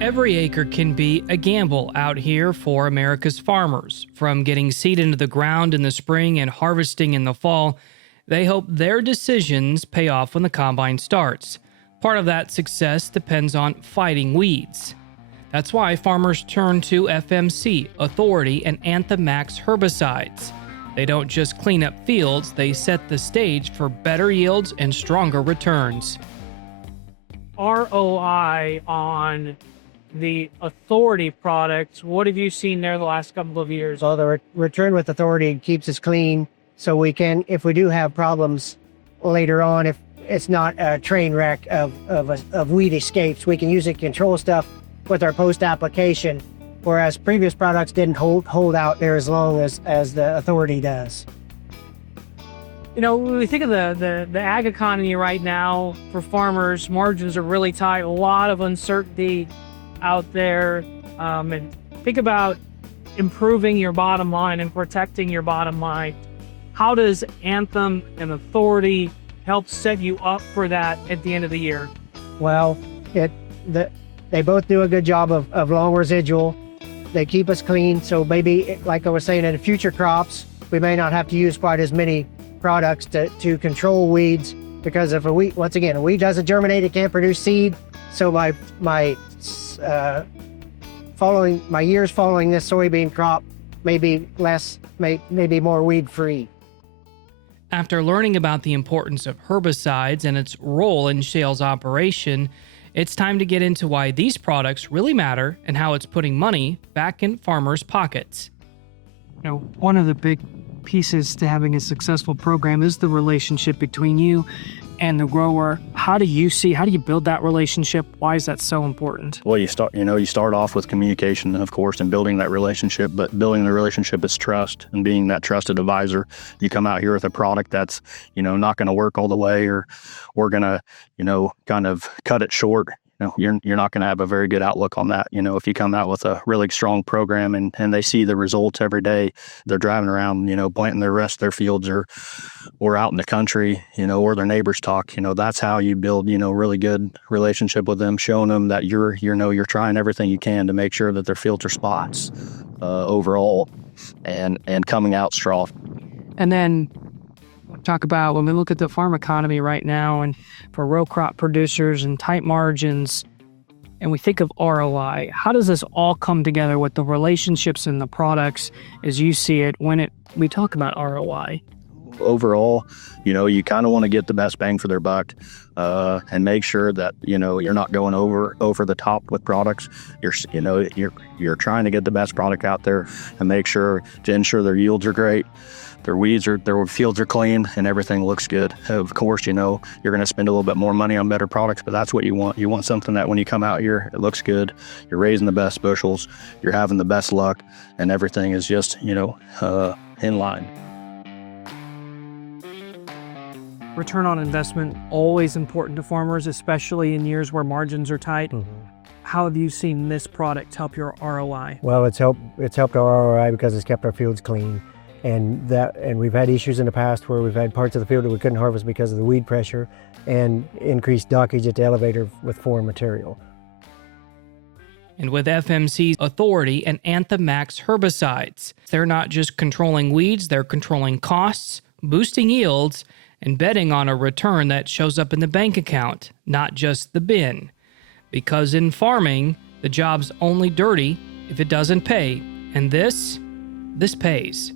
Every acre can be a gamble out here for America's farmers. From getting seed into the ground in the spring and harvesting in the fall, they hope their decisions pay off when the combine starts. Part of that success depends on fighting weeds. That's why farmers turn to FMC, Authority, and Anthem MAXX Herbicides. They don't just clean up fields, they set the stage for better yields and stronger returns. ROI on the Authority products, what have you seen there the last couple of years? So the return with Authority keeps us clean, so we can, if we do have problems later on, if it's not a train wreck of weed escapes, we can use it to control stuff with our post-application, whereas previous products didn't hold out there as long as the Authority does. You know, when we think of the ag economy right now for farmers, margins are really tight, a lot of uncertainty out there, and think about improving your bottom line and protecting your bottom line. How does Anthem and Authority help set you up for that at the end of the year? Well, they both do a good job of long residual. They keep us clean, so maybe, like I was saying, in future crops, we may not have to use quite as many products to control weeds, because if a weed, once again, a weed doesn't germinate, it can't produce seed. So my years following this soybean crop may be more weed-free. After learning about the importance of herbicides and its role in Shale's operation, it's time to get into why these products really matter and how it's putting money back in farmers' pockets. You know, one of the big pieces to having a successful program is the relationship between you and the grower. How do you build that relationship? Why is that so important? Well, you start off with communication, of course, and building that relationship, but building the relationship is trust and being that trusted advisor. You come out here with a product that's, not going to work all the way, or we're going to, kind of cut it short. You're not going to have a very good outlook on that. If you come out with a really strong program and they see the results every day, they're driving around, planting the rest of their fields or out in the country, or their neighbors talk, that's how you build, really good relationship with them, showing them that you're trying everything you can to make sure that their fields are spots overall and coming out strong. And then talk about when we look at the farm economy right now and for row crop producers and tight margins, and we think of ROI, how does this all come together with the relationships and the products as you see it when we talk about ROI? Overall, you kind of want to get the best bang for their buck and make sure that, you're not going over the top with products. You're trying to get the best product out there and make sure to ensure their yields are great. Their fields are clean, and everything looks good. Of course, you're going to spend a little bit more money on better products, but that's what you want. You want something that when you come out here, it looks good. You're raising the best bushels, you're having the best luck, and everything is just, in line. Return on investment, always important to farmers, especially in years where margins are tight. Mm-hmm. How have you seen this product help your ROI? Well, it's helped our ROI because it's kept our fields clean. And we've had issues in the past where we've had parts of the field that we couldn't harvest because of the weed pressure and increased dockage at the elevator with foreign material. And with FMC's Authority and Anthem MAXX Herbicides, they're not just controlling weeds, they're controlling costs, boosting yields, and betting on a return that shows up in the bank account, not just the bin. Because in farming, the job's only dirty if it doesn't pay, and this pays.